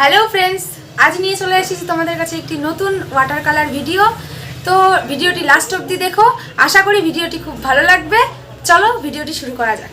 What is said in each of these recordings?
Hello friends, আজ নিয়ে চলে এসেছি তোমাদের কাছে একটি নতুন ওয়াটার কালার ভিডিও। তো ভিডিওটি লাস্ট অবধি দেখো, আশা করি ভিডিওটি খুব ভালো লাগবে। চলো ভিডিওটি শুরু করা যাক।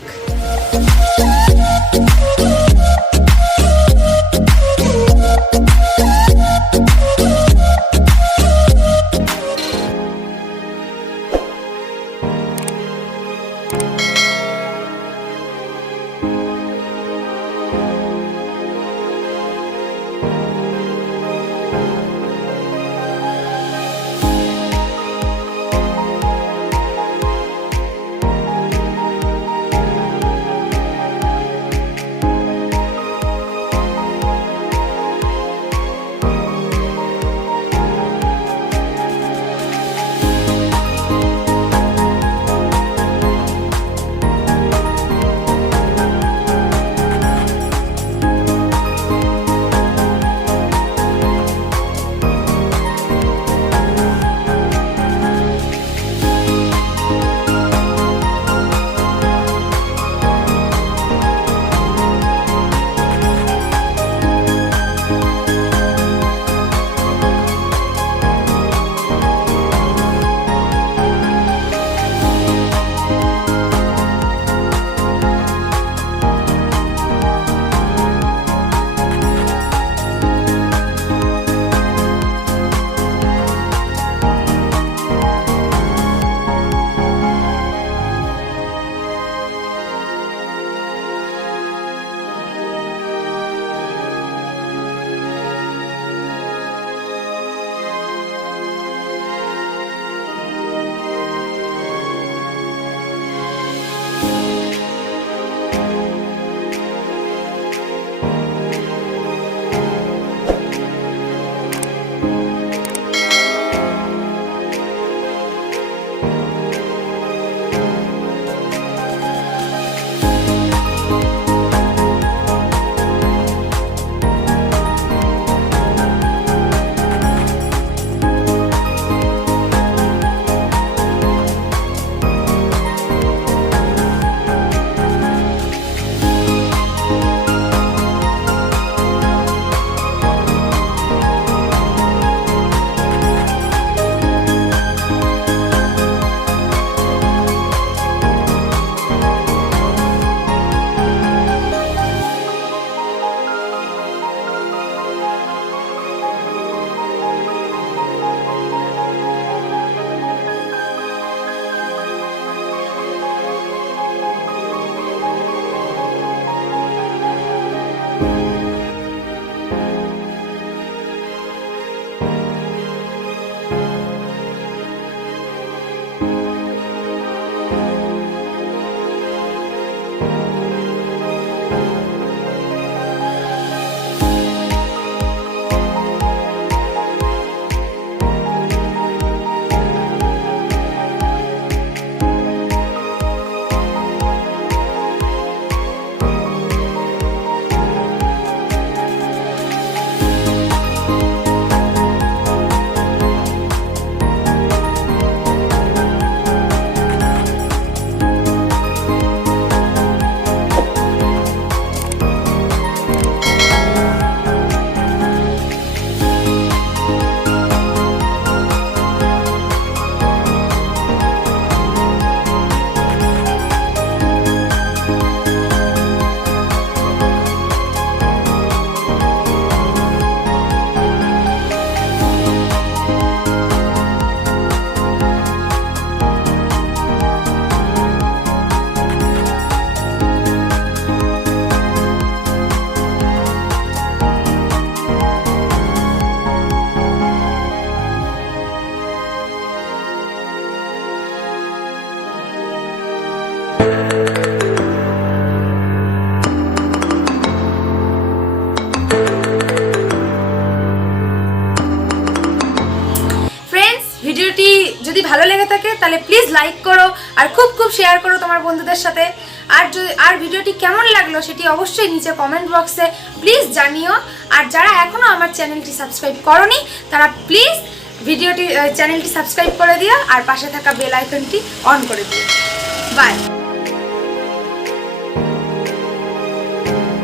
ভিডিওটি যদি ভালো লেগে থাকে তাহলে প্লিজ লাইক করো আর খুব শেয়ার করো তোমার বন্ধুদের সাথে। আর ভিডিওটি কেমন লাগলো সেটি অবশ্যই নিচে কমেন্ট বক্সে প্লিজ জানিও। আর যারা এখনো আমার চ্যানেলটি সাবস্ক্রাইব করোনি তারা প্লিজ চ্যানেলটি সাবস্ক্রাইব করে দিও আর পাশে থাকা বেল আইকনটি অন করে দিও। বাই।